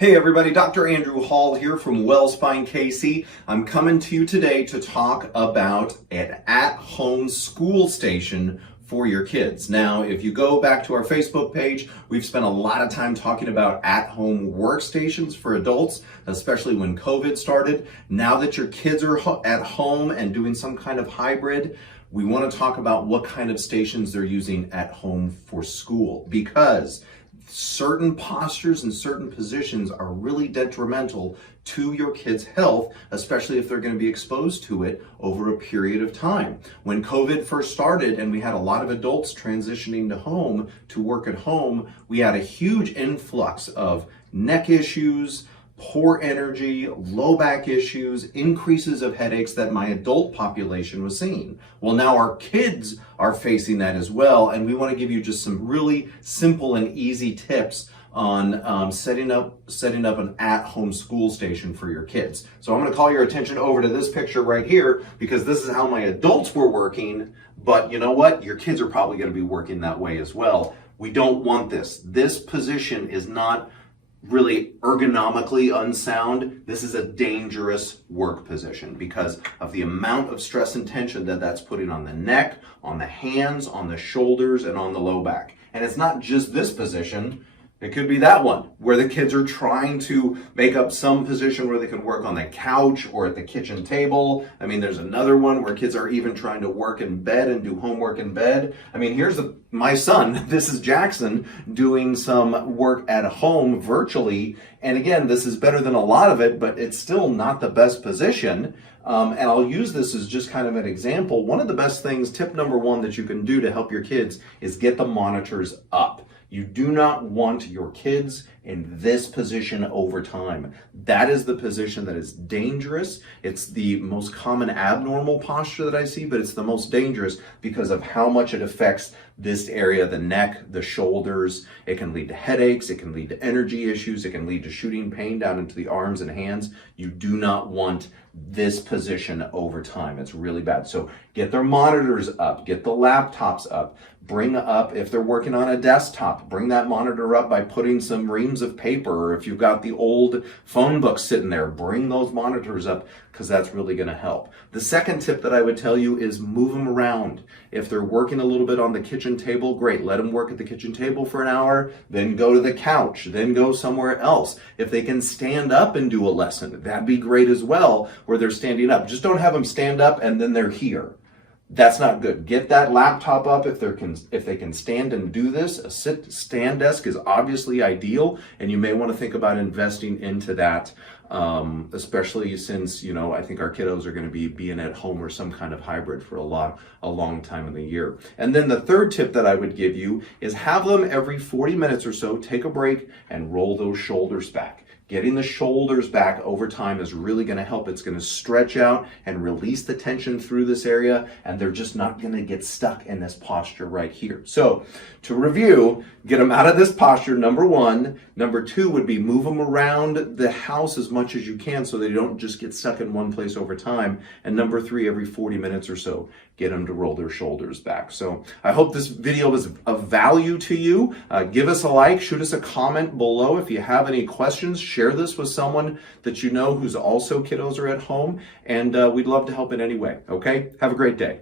Hey everybody, Dr. Andrew Hall here from WellSpine KC. I'm coming to you today to talk about an at-home school station for your kids. Now, if you go back to our Facebook page, we've spent a lot of time talking about at-home workstations for adults, especially when COVID started. Now that your kids are at home and doing some kind of hybrid, we want to talk about what kind of stations they're using at home for school, because certain postures and certain positions are really detrimental to your kids' health, especially if they're going to be exposed to it over a period of time. When COVID first started and we had a lot of adults transitioning to home, to work at home, we had a huge influx of neck issues, poor energy, low back issues, increases of headaches that my adult population was seeing. Well, now our kids are facing that as well, and we want to give you just some really simple and easy tips on setting up an at-home school station for your kids. So I'm going to call your attention over to this picture right here, because this is how my adults were working, but you know what? Your kids are probably going to be working that way as well. We don't want this. This position is not really ergonomically unsound. This is a dangerous work position because of the amount of stress and tension that that's putting on the neck, on the hands, on the shoulders, and on the low back. And it's not just this position. It could be that one where the kids are trying to make up some position where they can work on the couch or at the kitchen table. I mean, there's another one where kids are even trying to work in bed and do homework in bed. I mean, here's my son, this is Jackson, doing some work at home virtually. And again, this is better than a lot of it, but it's still not the best position. And I'll use this as just kind of an example. One of the best things, tip number one that you can do to help your kids is get the monitors up. You do not want your kids in this position over time. That is the position that is dangerous. It's the most common abnormal posture that I see, but it's the most dangerous because of how much it affects this area, the neck, the shoulders. It can lead to headaches, it can lead to energy issues, it can lead to shooting pain down into the arms and hands. You do not want this position over time. It's really bad. So get their monitors up, get the laptops up, bring up, if they're working on a desktop, bring that monitor up by putting some reams of paper, or if you've got the old phone books sitting there, bring those monitors up, because that's really going to help. The second tip that I would tell you is move them around. If they're working a little bit on the kitchen table, great, let them work at the kitchen table for an hour, then go to the couch, then go somewhere else. If they can stand up and do a lesson, that'd be great as well, where they're standing up. Just don't have them stand up and then they're here. That's not good. Get that laptop up if they can stand and do this. A stand desk is obviously ideal, and you may want to think about investing into that, especially since, you know, I think our kiddos are going to be being at home or some kind of hybrid for a long time in the year. And then the third tip that I would give you is have them every 40 minutes or so take a break and roll those shoulders back. Getting the shoulders back over time is really going to help. It's going to stretch out and release the tension through this area, and they're just not going to get stuck in this posture right here. So to review, get them out of this posture, number one. Number two would be move them around the house as much as you can so they don't just get stuck in one place over time. And number three, every 40 minutes or so, get them to roll their shoulders back. So I hope this video was of value to you. Give us a like, shoot us a comment below if you have any questions. Share this with someone that you know who's also kiddos are at home, and we'd love to help in any way. Okay? Have a great day.